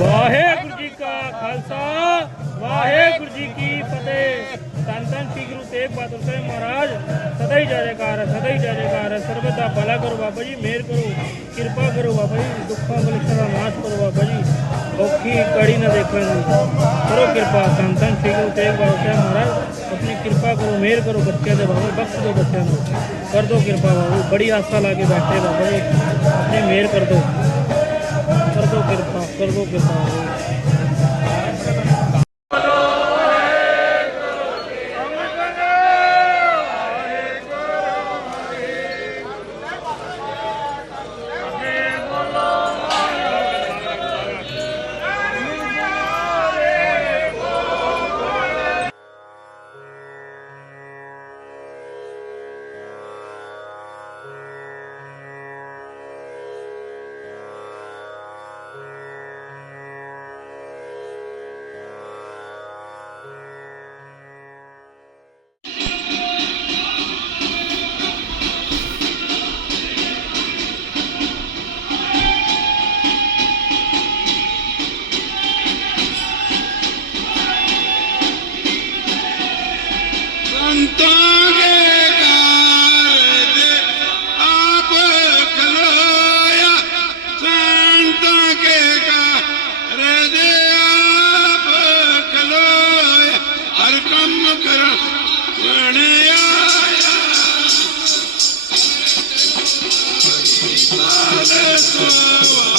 ਵਾਹਿਗੁਰੂ ਜੀ ਕਾ ਖਾਲਸਾ, ਵਾਹਿਗੁਰੂ ਜੀ ਕੀ ਫਤਿਹ। ਧੰਨ ਧੰਨ ਸ੍ਰੀ ਗੁਰੂ ਤੇਗ ਬਹਾਦਰ ਸਾਹਿਬ ਮਹਾਰਾਜ, ਸਦਾ ਹੀ ਜੈ ਜੈਕਾਰ ਸਦਾ ਹੀ ਜੈ ਜੈਕਾਰ ਸਰਬਤ ਦਾ ਭਲਾ ਕਰੋ ਬਾਬਾ ਜੀ, ਮਿਹਰ ਕਰੋ, ਕਿਰਪਾ ਕਰੋ ਬਾਬਾ ਜੀ, ਦੁੱਖਾਂ ਬਲਿਸ਼ਾਂ ਦਾ ਨਾਸ਼ ਕਰੋ ਬਾਬਾ ਜੀ। ਔਖੀ ਕੜੀ ਨਾ ਦੇਖਣ ਨੂੰ। ਕਰੋ ਕਿਰਪਾ। ਤਨ ਧੰਨ ਸ੍ਰੀ ਗੁਰੂ ਤੇਗ ਬਹਾਦਰ ਸਾਹਿਬ ਮਹਾਰਾਜ, ਆਪਣੀ ਕਿਰਪਾ ਕਰੋ, ਮਿਹਰ ਕਰੋ ਬੱਚਿਆਂ ਦੇ ਬਾਬਾ, ਬਖਸ਼ ਦਿਓ ਬੱਚਿਆਂ ਨੂੰ। ਕਰ ਦਿਓ ਕਿਰਪਾ ਬਾਬੂ ਬੜੀ ਆਸਾ ਲਾ ਕੇ ਬੈਠੇ ਬਾਬਾ ਜੀ। ਆਪਣੀ ਮਿਹਰ ਕਰ ਦਿਓ। ਕਰ ਦੋ ਕਿਰਪਾ ਕਰ ਦੋ ਕਿਰਪਾ। Deus, Deus, Deus.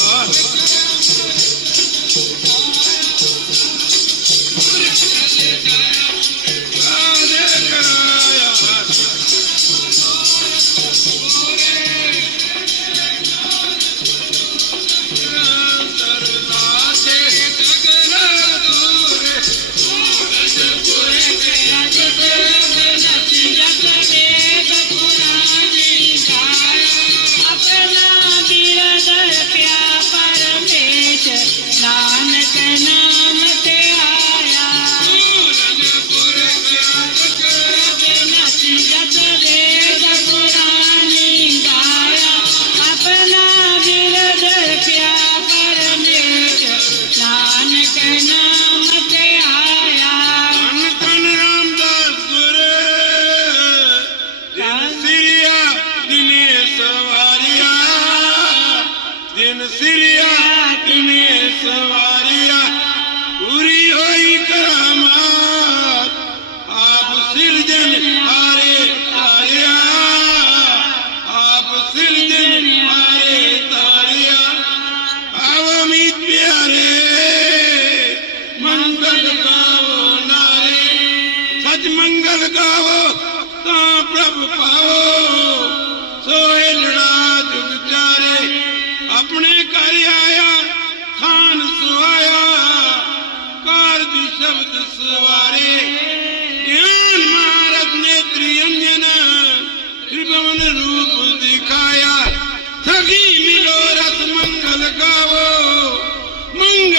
ਆਪ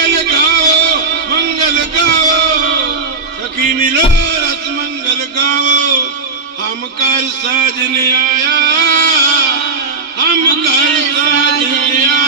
ਮੰਗਲ ਗਾਵੋ ਮੰਗਲ ਗਾਵੋ ਸਖੀ ਮਿਲੋ ਰਸ ਮੰਗਲ ਗਾਵੋ ਹਮ ਕਰ ਸਾਜਨ ਆਇਆ ਹਮ ਕਰ ਸਾਜਨ ਆਇਆ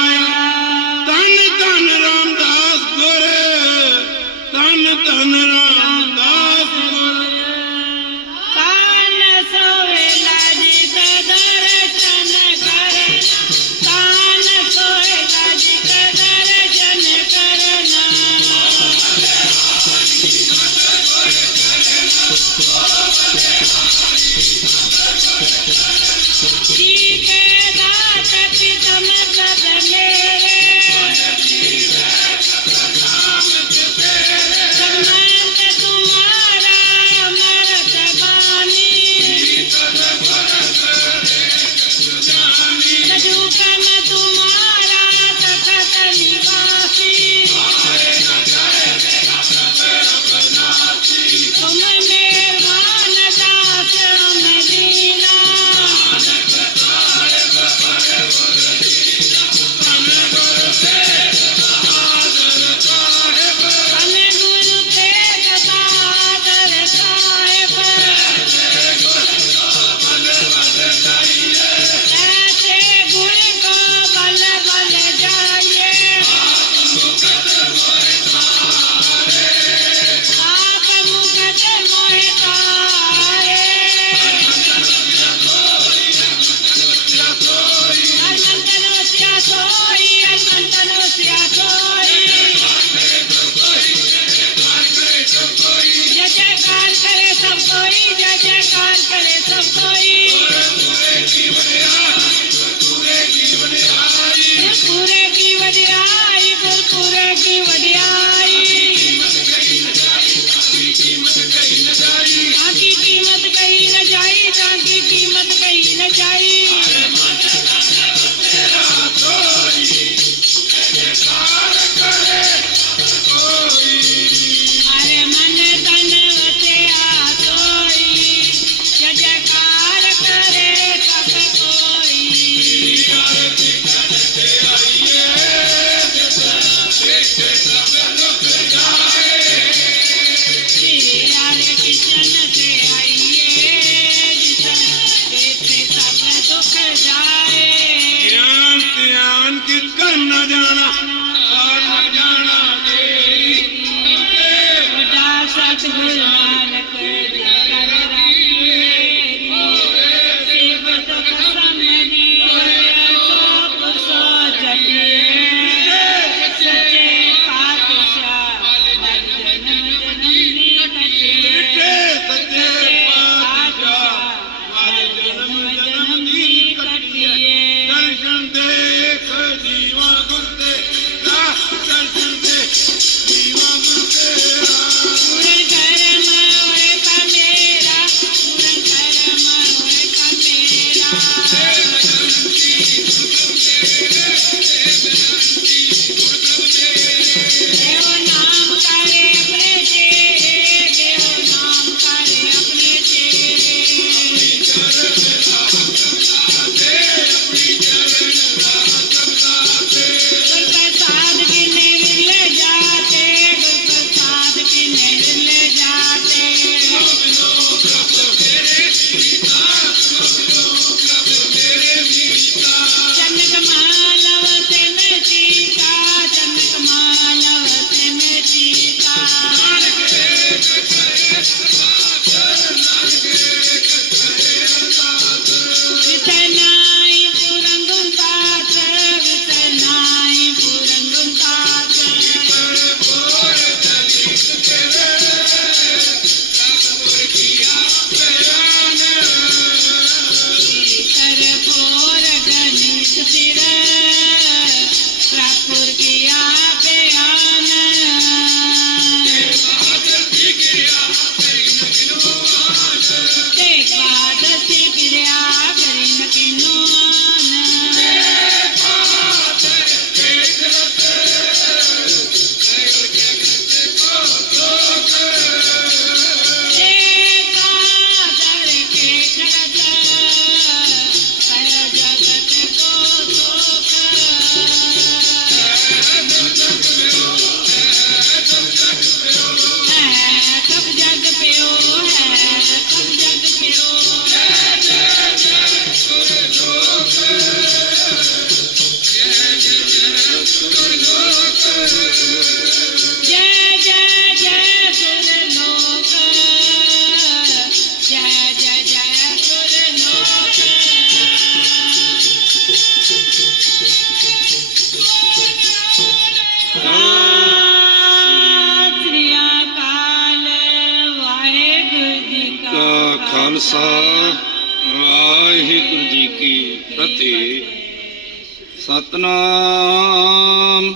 ਸਤਨਾਮ।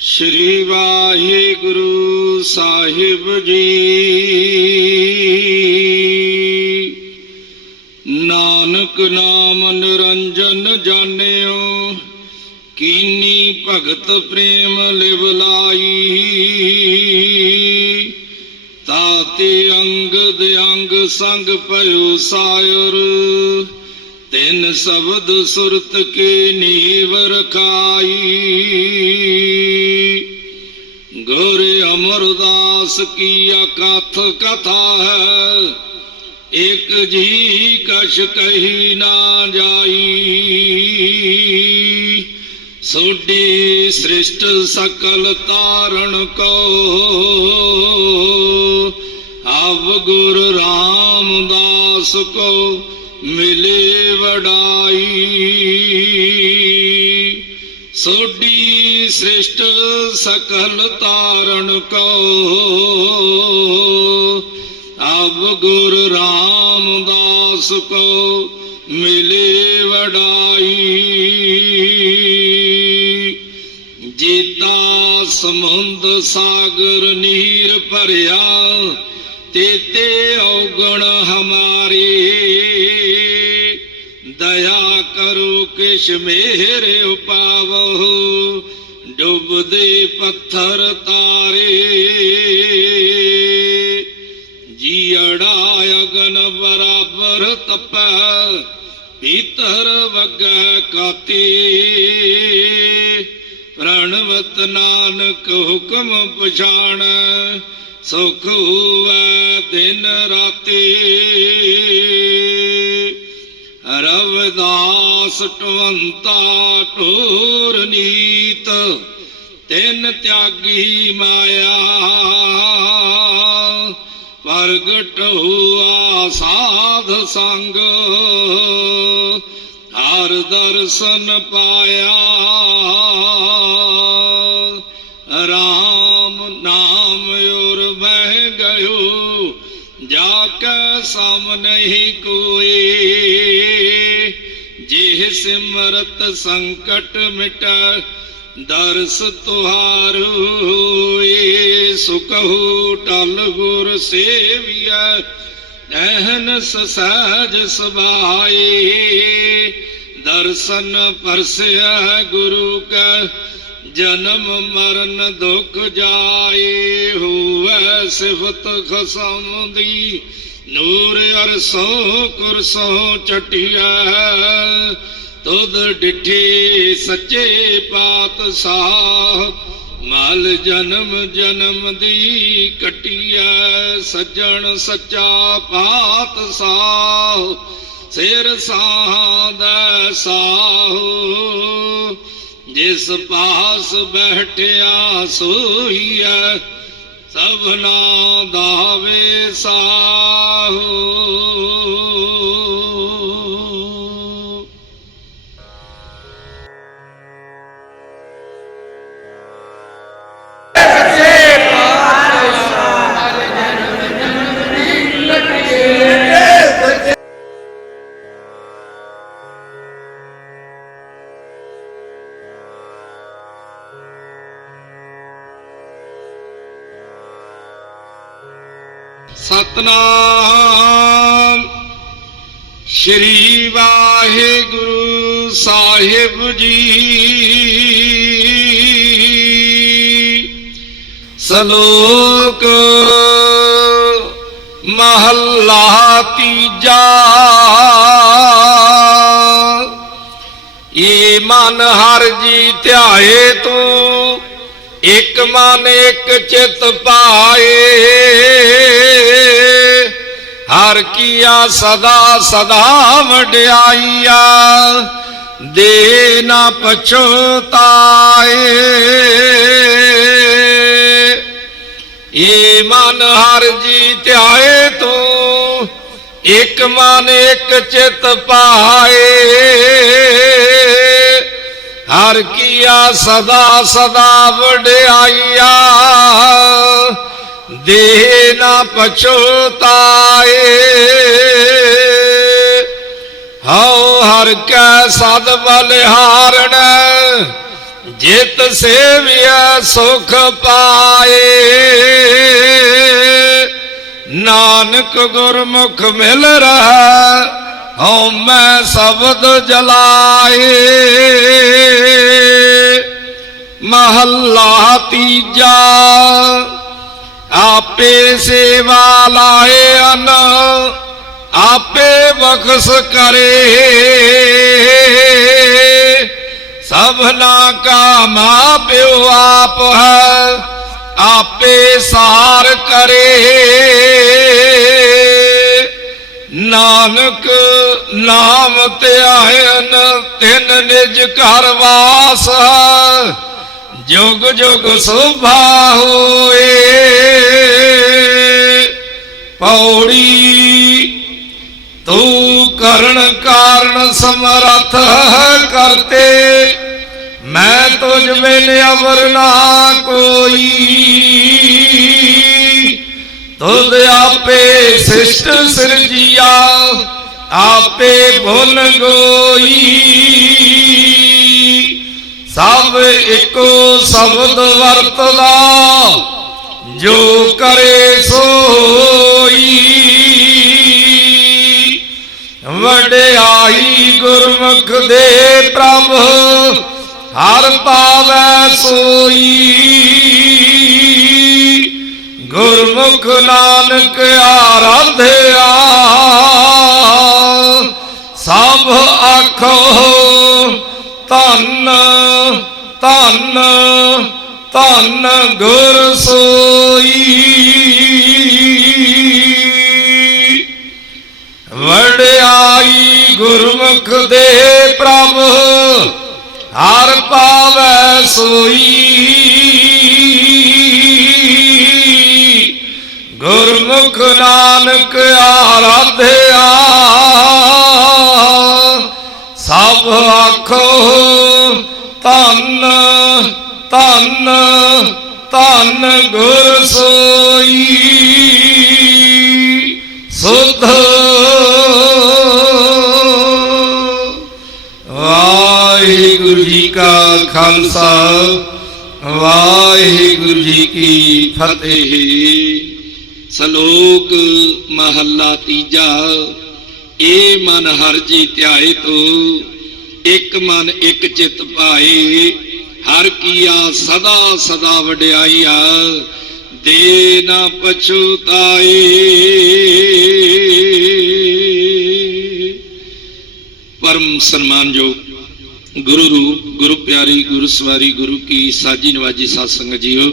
ਸ੍ਰੀ ਵਾਹਿਗੁਰੂ ਸਾਹਿਬ ਜੀ। ਨਾਨਕ ਨਾਮ ਨਿਰੰਜਨ ਜਾਣਿਓ, ਕੀਨੀ ਭਗਤ ਪ੍ਰੇਮ ਲਿਵ ਲਾਈ। ਤਾਤੇ ਅੰਗਦ ਅੰਗ ਸੰਗ ਭਇਓ ਸਾਇਰ। ਤਿੰਨ ਸ਼ਬਦ ਸੁਰਤ ਕੇ ਨੀਵ ਰਖਾਈ ਗੁਰ ਅਮਰਦਾਸ ਕੀ ਅਕਥ ਕਥਾ ਹੈ, ਇਕ ਜੀ ਕਛ ਕਹੀ ਨਾ ਜਾਈ। ਸੋਡੀ ਸ੍ਰਿਸ਼ਟ ਸਕਲ ਤਾਰਨ ਕੋ, ਆਵ ਗੁਰ ਰਾਮਦਾਸ ਕੋ ਮਿਲ ਵਡਾਈ। ਸੋਢੀ ਸ੍ਰਿਸ਼ਟ ਸਕਲ ਤਾਰਨ ਕੋ। ਅਬ ਗੁਰ ਰਾਮਦਾਸ ਕੋ ਮਿਲੇ ਵਡਾਈ। ਜੀਤਾ ਸਮੁੰਦ ਸਾਗਰ ਨੀਰ ਭਰਿਆ ਤੇਤੇ ਔਗਣ ਹਮਾਰੇ। ਦਇਆ ਕਰੋ ਕਿਛ ਮੇਰ ਉਪਾਵੋ ਡੁੱਬਦੇ ਪੱਥਰ ਤਾਰੇ। ਜੀੜਾ ਅਗਨ ਬਰਾਬਰ ਤਪੈ, ਪੀਤਰ ਵਗੈ ਕਾਤੀ। ਪ੍ਰਣਵਤ ਨਾਨਕ ਹੁਕਮ ਪਛਾਣ, ਸੁਖ ਹੋਵੈ ਦਿਨ ਰਾਤੀ। ਰਵਿਦਾਸ ਟਵੰਤਾ ਢੋਰ ਨੀਤ, ਤਿੰਨ ਤਿਆਗੀ ਮਾਇਆ। ਪ੍ਰਗਟ ਹੁਆ ਸਾਧ ਸੰਗ, ਹਰ ਦਰਸ਼ਨ ਪਾਇਆ। ਰਾਮ ਨਾਮ ਉਰ ਬਹਿ ਗਇਓ ਜਾ ਕੇ ਸਮ ਨਹੀਂ ਕੋਈ। ਸਿਮਰਤ ਸੰਕਟ ਮਿਟੈ, ਦਰਸ ਤੁਹਾਰੂ ਹੋਏ ਸੁਕਹੂ ਟਲ ਗੁਰ ਸੇਵੀਐ ਐਹਨਸ ਸਹਿਜ ਸੁਭਾਏ, ਦਰਸ਼ਨ ਪਰਸਿਆ ਗੁਰੂ ਕੈ, ਜਨਮ ਮਰਨ ਦੁਖ ਜਾਏ, ਹੋਵੇ ਸਿਫਤ ਖਸਮ ਦੀ ਨੂਰ ਅਰਸੋ ਕੁਰਸੋ ਚਟਿਆ, ਤੁਧ ਡਿਠੇ ਸੱਚੇ ਪਾਤਸ਼ਾਹ, ਮਲ ਜਨਮ ਜਨਮ ਦੀ ਕਟਿਆ, ਸੱਜਣ ਸੱਚਾ ਪਾਤਸ਼ਾਹ, ਸਿਰ ਸਾਹ ਦਾ ਸਾਹ, ਜਿਸ ਪਾਸ ਬੈਠਿਆ ਸੋਈਐ ਸਭਨਾ ਦਾਵੇ ਸਾਹੋ ਸਤਨਾਮ ਸ਼੍ਰੀ ਵਾਹਿਗੁਰੂ ਸਾਹਿਬ ਜੀ। ਸਲੋਕ ਮਹੱਲਾ ਤੀਜਾ। ਏ ਮਨ ਹਰ ਜੀ ਧਿਆਏ ਤੂੰ, ਇੱਕ ਮਨ ਇਕ ਚਿਤ ਪਾਏ। ਹਰ ਕੀਆ ਸਦਾ ਸਦਾ ਵਡਿਆਈਆ ਦੇ ਨਾ ਪਛਤਾਏ। ਏ ਮਨ ਹਰ ਜੀ ਧਿਆਏ ਤੂੰ, ਇਕ ਮਨ ਇਕ ਚਿਤ ਪਾਏ। ਹਰ ਕੀਆ ਸਦਾ ਸਦਾ ਵਡਿਆਈਆ ਦੇ ਨਾ ਪਛੋਤਾਏ ਹਉ ਹਰ ਕੈ ਸਦ ਬਲਿਹਾਰਣ, ਜਿਤ ਸੇਵਿਆ ਸੁਖ ਪਾਏ। ਨਾਨਕ ਗੁਰਮੁਖ ਮਿਲ ਰਹਾ, ਹਉ ਮੈਂ ਸ਼ਬਦ ਜਲਾਏ। ਮਹੱਲਾ ਤੀਜਾ ਆਪੇ ਸੇਵਾ ਲਾਏ ਅਨ, ਆਪੇ ਬਖਸ਼ ਕਰੇ। ਸਭਨਾ ਕਾ ਮਾ ਪਿਓ ਆਪ ਹੈ, ਆਪੇ ਸਾਰ ਕਰੇ। ਨਾਨਕ ਨਾਮ ਧਿਆਇਨ ਤਿਨ ਨਿਜ ਘਰ ਵਾਸ ਹੈ। ਜੁਗ ਜੁਗ ਸੋਭਾ ਹੋਏ। ਪੌੜੀ ਤੂੰ ਕਰਨ ਕਾਰਨ ਸਮਰਥ ਕਰਤੇ। ਮੈਂ ਤੁਝ ਬਿਨ ਅਵਰ ਨਾ ਕੋਈ। ਤੁਧ ਆਪੇ ਸਿਸ਼ਟ ਸਿਰਜੀਆ, ਆਪੇ ਭੁਲ ਗੋਈ। ਸਭ ਇੱਕੋ ਸ਼ਬਦ ਵਰਤਦਾ, ਜੋ ਕਰੇ ਸੋਈ। ਵਡਿਆਈ ਗੁਰਮੁਖ ਦੇ ਪ੍ਰਭ, ਹਰ ਪਾਵੈ ਸੋਈ। ਗੁਰਮੁਖ ਨਾਨਕ ਆਰਾਧਿਆ, ਸਭ ਆਖੋ ਧੰਨ ਧੰਨ ਧੰਨ ਗੁਰ ਸੋਈ। ਵਡਿਆਈ ਗੁਰਮੁਖ ਦੇ ਪ੍ਰਭ, ਹਰ ਪਾਵੈ ਸੋਈ। ਗੁਰਮੁਖ ਨਾਨਕ ਆਰਾਧਿਆ ਸਭ ਆਖੋ ਧੰਨ ਧੰਨ ਧੰਨ ਗੁਰ ਸੋਈ। ਸੁਧ ਵਾਹਿਗੁਰੂ ਜੀ ਕਾ ਖਾਲਸਾ, ਵਾਹਿਗੁਰੂ ਜੀ ਕੀ ਫਤਿਹ। ਸਲੋਕ ਮਹੱਲਾ ਤੀਜਾ, ਏ ਮਨ ਹਰ ਜੀ ਧਿਆਏ ਤੋ ਇੱਕ ਮਨ, ਇੱਕ ਚਿਤ ਭਾਏ ਹਰ ਕੀਆ ਸਦਾ ਸਦਾ ਵਡਿਆਈਆ। ਦੇ ਨਾ ਪਛੁਤਾਏ ਪਰਮ ਸਨਮਾਨਯੋਗ ਗੁਰੂ ਰੂਪ, ਗੁਰੂ ਪਿਆਰੀ, ਗੁਰੂ ਸਵਾਰੀ, ਗੁਰੂ ਕੀ ਸਾਜੀ ਨਵਾਜੀ ਸਾਧ ਸੰਗਤ ਜੀਓ।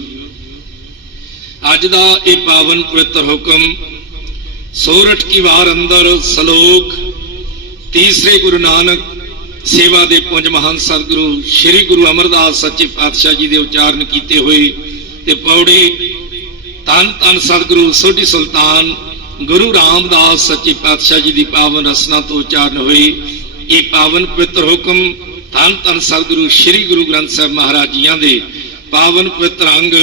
ਅੱਜ ਦਾ ਇਹ ਪਾਵਨ ਪਵਿੱਤਰ ਹੁਕਮ ਸੋਰਠ ਕੀ ਵਾਰ ਅੰਦਰ ਸ਼ਲੋਕ ਤੀਸਰੇ ਗੁਰੂ ਨਾਨਕ ਸੇਵਾ ਦੇ ਪੁੰਜ ਮਹਾਨ ਸਤਿਗੁਰੂ ਸ੍ਰੀ ਗੁਰੂ ਅਮਰਦਾਸ ਸੱਚੇ ਪਾਤਸ਼ਾਹ ਜੀ ਦੇ ਉਚਾਰਨ ਕੀਤੇ ਹੋਏ ਤੇ ਪੌੜੀ ਤਨ ਤਨ ਸਤਿਗੁਰੂ ਸੋਢੀ ਸੁਲਤਾਨ ਗੁਰੂ ਰਾਮਦਾਸ ਸੱਚੇ ਪਾਤਸ਼ਾਹ ਜੀ ਦੀ ਪਾਵਨ ਰਸਨਾ ਤੋਂ ਉਚਾਰਨ ਹੋਈ ਇਹ ਪਾਵਨ ਪਵਿੱਤਰ ਹੁਕਮ ਤਨ ਤਨ ਸਤਿਗੁਰੂ ਸ੍ਰੀ ਗੁਰੂ ਗ੍ਰੰਥ ਸਾਹਿਬ ਮਹਾਰਾਜ ਜੀਆਂ ਦੇ ਪਾਵਨ ਪਵਿੱਤਰ ਅੰਗ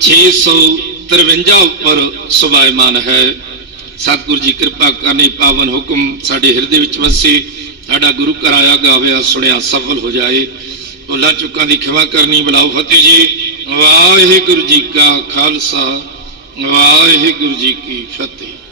653 ਉੱਪਰ ਸੁਭਾਇਮਾਨ ਹੈ। ਸਤਿਗੁਰੂ ਜੀ ਕਿਰਪਾ ਕਰਨੀ ਪਾਵਨ ਹੁਕਮ ਸਾਡੇ ਹਿਰਦੇ ਵਿੱਚ ਵਸੇ। ਸਾਡਾ ਗੁਰੂ ਘਰ ਆਇਆ ਗਾਵਿਆ ਸੁਣਿਆ ਸਫਲ ਹੋ ਜਾਏ। ਭੁੱਲਾਂ ਚੁੱਕਾਂ ਦੀ ਖਿਮਾ ਕਰਨੀ ਬਲਾਉ ਫਤਿਹ ਜੀ। ਵਾਹਿਗੁਰੂ ਜੀ ਕਾ ਖਾਲਸਾ, ਵਾਹਿਗੁਰੂ ਜੀ ਕੀ ਫਤਿਹ।